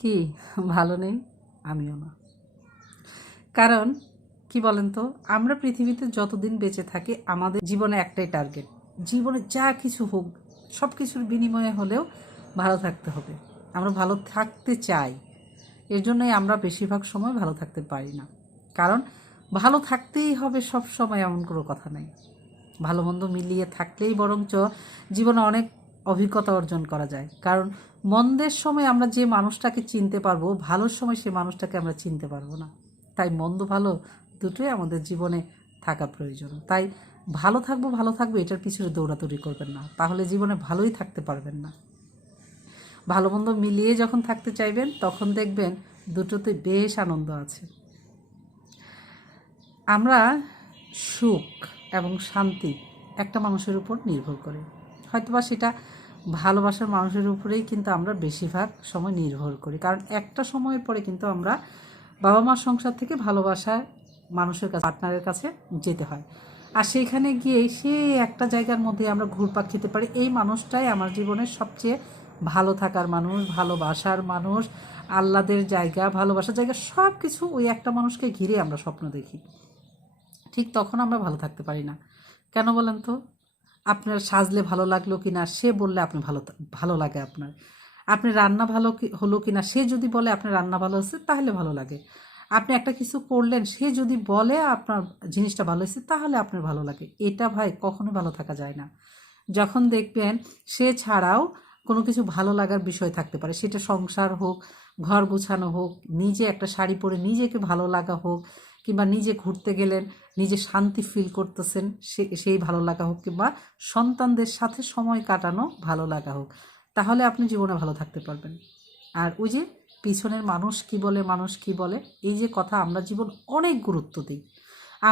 কি ভালো নেই? আমিও না। কারণ কি বলেন তো, আমরা পৃথিবীতে যতদিন বেঁচে থাকি আমাদের জীবনে একটাই টার্গেট, জীবনে যা কিছু হোক সব কিছুর বিনিময়ে হলেও ভালো থাকতে হবে। আমরা ভালো থাকতে চাই, এর জন্যই আমরা বেশিরভাগ সময় ভালো থাকতে পারি না। কারণ ভালো থাকতেই হবে সব সময় এমন কোনো কথা নাই। ভালো মন্দ মিলিয়ে থাকলেই বরঞ্চ জীবনে অনেক অভিজ্ঞতা অর্জন করা যায়। কারণ মন্দের সময় আমরা যে মানুষটাকে চিনতে পারবো, ভালোর সময় সে মানুষটাকে আমরা চিনতে পারবো না। তাই মন্দ ভালো দুটোই আমাদের জীবনে থাকা প্রয়োজন। তাই ভালো থাকবো এটার পিছনে দৌড়াদৌড়ি করবেন না, তাহলে জীবনে ভালোই থাকতে পারবেন না। ভালো মন্দ মিলিয়ে যখন থাকতে চাইবেন তখন দেখবেন দুটোতে বেশ আনন্দ আছে। আমরা সুখ এবং শান্তি একটা মানুষের উপর নির্ভর করে, হয়তোবা সেটা ভালোবাসার মানুষের উপরেই কিন্তু আমরা বেশিরভাগ সময় নির্ভর করি। কারণ একটা সময়ের পরে কিন্তু আমরা বাবা মার সংসার থেকে ভালোবাসার মানুষের কাছে, পার্টনারের কাছে যেতে হয়। আর সেইখানে গিয়ে সে একটা জায়গার মধ্যে আমরা ঘুরপাক খেতে পারি। এই মানুষটাই আমার জীবনের সবচেয়ে ভালো থাকার মানুষ, ভালোবাসার মানুষ, আহ্লাদের জায়গা, ভালোবাসার জায়গা, সব কিছু ওই একটা মানুষকে ঘিরে আমরা স্বপ্ন দেখি। ঠিক তখন আমরা ভালো থাকতে পারি না। কেন বলেন তো? আপনার সাজলে ভালো লাগলো কি না সে বললে আপনি ভালো লাগে আপনার। আপনি রান্না ভালো হলো কি না সে যদি বলে আপনার রান্না ভালো হচ্ছে তাহলে ভালো লাগে। আপনি একটা কিছু করলেন সে যদি বলে আপনার জিনিসটা ভালো হয়েছে তাহলে আপনার ভালো লাগে। এটা ভাই কখনোই ভালো থাকা যায় না। যখন দেখবেন সে ছাড়াও কোনো কিছু ভালো লাগার বিষয় থাকতে পারে, সেটা সংসার হোক, ঘর গোছানো হোক, নিজে একটা শাড়ি পরে নিজেকে ভালো লাগা হোক, কিংবা নিজে ঘুরতে গেলেন নিজে শান্তি ফিল করতেছেন সেই ভালো লাগা হোক, কিংবা সন্তানদের সাথে সময় কাটানো ভালো লাগা হোক, তাহলে আপনি জীবনে ভালো থাকতে পারবেন। আর ওই যে পিছনের মানুষ কি বলে, মানুষ কি বলে, এই যে কথা, আমরা জীবন অনেক গুরুত্ব দিই,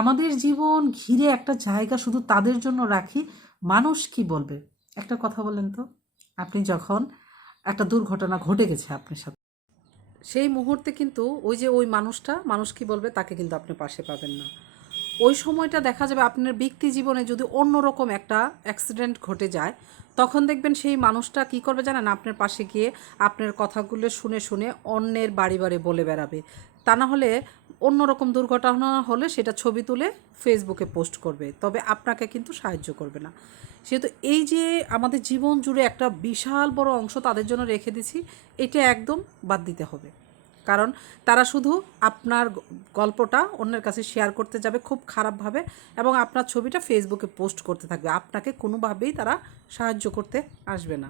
আমাদের জীবন ঘিরে একটা জায়গা শুধু তাদের জন্য রাখি মানুষ কি বলবে। একটা কথা বলেন তো, আপনি যখন একটা দুর্ঘটনা ঘটে গেছে আপনার সাথে, সেই মুহূর্তে কিন্তু ওই যে ওই মানুষ কি বলবে তাকে কিন্তু আপনি পাশে পাবেন না। ওই সময়টা দেখা যাবে আপনার ব্যক্তি জীবনে যদি অন্যরকম একটা অ্যাক্সিডেন্ট ঘটে যায়, তখন দেখবেন সেই মানুষটা কী করবে জানেন? আপনার পাশে গিয়ে আপনার কথাগুলো শুনে শুনে অন্যের বাড়ি বাড়ি বলে বেড়াবে। তা না হলে অন্যরকম দুর্ঘটনা হলে সেটা ছবি তুলে ফেসবুকে পোস্ট করবে, তবে আপনাকে কিন্তু সাহায্য করবে না। সেহেতু এই যে আমাদের জীবন জুড়ে একটা বিশাল বড় অংশ তাদের জন্য রেখে দিছি, এটা একদম বাদ দিতে হবে। কারণ তারা শুধু আপনার গল্পটা অন্যের কাছে শেয়ার করতে যাবে খুব খারাপভাবে, এবং আপনার ছবিটা ফেসবুকে পোস্ট করতে থাকবে, আপনাকে কোনোভাবেই তারা সাহায্য করতে আসবে না।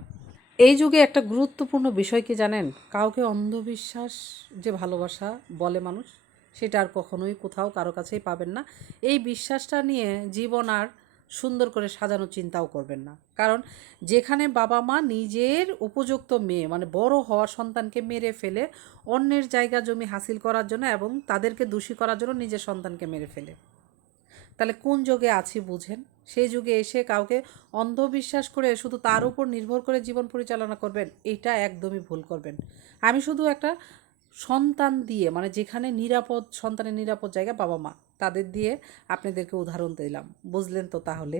এই যুগে একটা গুরুত্বপূর্ণ বিষয় কি জানেন? কাউকে অন্ধবিশ্বাস যে ভালোবাসা বলে মানুষ, সেটা আর কখনোই কোথাও কারো কাছেই পাবেন না। এই বিশ্বাসটা নিয়ে জীবন আর সুন্দর করে সাজানোর চিন্তাও করবেন না। কারণ যেখানে বাবা মা নিজের উপযুক্ত মেয়ে মানে বড় হওয়া সন্তানকে মেরে ফেলে অন্যের জায়গা জমি হাসিল করার জন্য এবং তাদেরকে দোষী করার জন্য নিজের সন্তানকে মেরে ফেলে, তাহলে কোন যুগে আছি বুঝেন? সেই যুগে এসে কাউকে অন্ধবিশ্বাস করে শুধু তার উপর নির্ভর করে জীবন পরিচালনা করবেন, এটা একদমই ভুল করবেন। আমি শুধু একটা সন্তান দিয়ে মানে যেখানে নিরাপদ, সন্তানের নিরাপদ জায়গা বাবা মা, তাদের দিয়ে আপনাদেরকে উদাহরণ দিলাম, বুঝলেন তো? তাহলে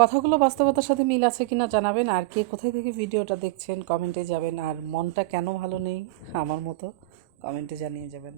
কথাগুলো বাস্তবতার সাথে মিল আছে কিনা জানাবেন। আর কে কোথায় থেকে ভিডিওটা দেখছেন কমেন্টে যাবেন। আর মনটা কেন ভালো নেই আমার মতো কমেন্টে জানিয়ে যাবেন।